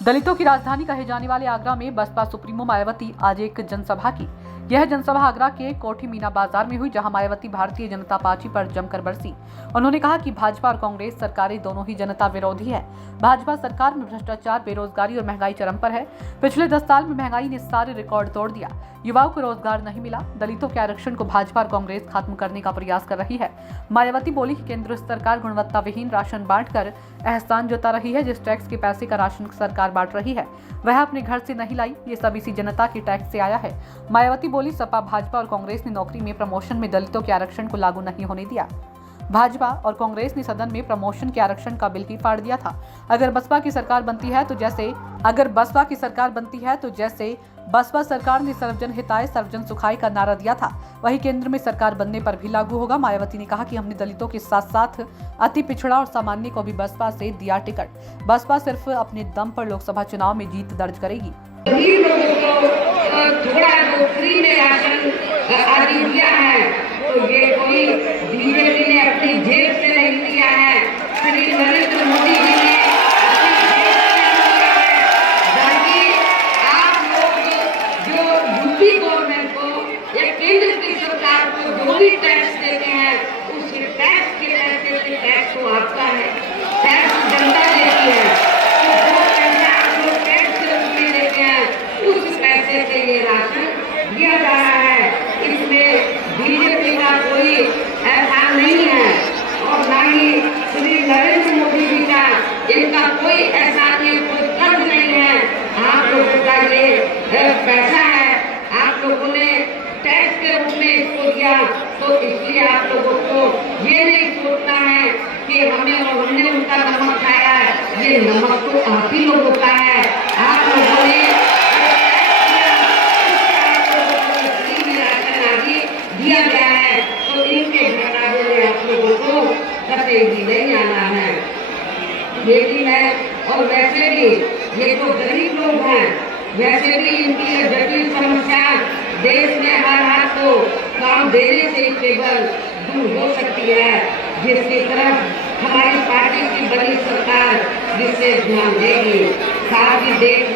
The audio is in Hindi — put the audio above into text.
दलितों की राजधानी कहे जाने वाले आगरा में बसपा सुप्रीमो मायावती आज एक जनसभा की। यह जनसभा आगरा के कोठी मीना बाजार में हुई, जहां मायावती भारतीय जनता पार्टी पर जमकर बरसी। उन्होंने कहा कि भाजपा और कांग्रेस सरकारें दोनों ही जनता विरोधी है। भाजपा सरकार में भ्रष्टाचार, बेरोजगारी और महंगाई चरम पर है। पिछले 10 साल में महंगाई ने सारे रिकॉर्ड तोड़ दिया। युवाओं को रोजगार नहीं मिला। दलितों के आरक्षण को भाजपा और कांग्रेस खत्म करने का प्रयास कर रही है। मायावती बोली कि केंद्र सरकार गुणवत्ता विहीन राशन बांटकर एहसान जता रही है। जिस टैक्स के पैसे का राशन सरकार बांट रही है वह अपने घर से नहीं लाई, ये सब इसी जनता के टैक्स से आया है। मायावती बोली, सपा, भाजपा और कांग्रेस ने नौकरी में प्रमोशन में दलितों के आरक्षण को लागू नहीं होने दिया। भाजपा और कांग्रेस ने सदन में प्रमोशन के आरक्षण का बिल ही फाड़ दिया था। अगर बसपा की सरकार बनती है तो जैसे बसपा सरकार ने सर्वजन हिताय सर्वजन सुखाय का नारा दिया था, वही केंद्र में सरकार बनने पर भी लागू होगा। मायावती ने कहा कि हमने दलितों के साथ साथ अति पिछड़ा और सामान्य को भी बसपा से दिया टिकट। बसपा सिर्फ अपने दम पर लोकसभा चुनाव में जीत दर्ज करेगी। गरीब लोगों को थोड़ा नौकरी में राशन आदि दिया है, तो ये कोई बीजेपी ने अपनी जेब से नहीं दिया है। श्री नरेंद्र मोदी जी ने बल्कि आप लोग जो यूपी गवर्नमेंट को या केंद्र की सरकार को जो भी टैक्स देते हैं, उस टैक्स के पैसे से टैक्स तो आपका है, टैक्स जनता देती है। से ये राशन दिया जा रहा है, इसमें बीजेपी का कोई ऐसा नहीं है और ना ही श्री नरेंद्र मोदी जी का इनका कोई ऐसा नहीं, कोई कर्ज नहीं है। आप लोगों का ये पैसा है, आप लोगों ने टैक्स के रूप में इसको दिया, तो इसलिए आप लोगों को ये नहीं सोचना है कि हमने उनका नमक खाया है। ये नमक तो आप ही लोगों का है। आप लोगों ने दिया गया है, तो इनके घटाने में आप लोगों को कभी भी नहीं आना है। लेकिन है, और वैसे भी ये जो गरीब लोग हैं, वैसे भी इनकी जटिल समस्या देश में हर हाथ को काम देने से केवल दूर हो सकती है, जिसकी तरफ हमारी पार्टी की बड़ी सरकार विशेष ध्यान देगी। साथ ही देश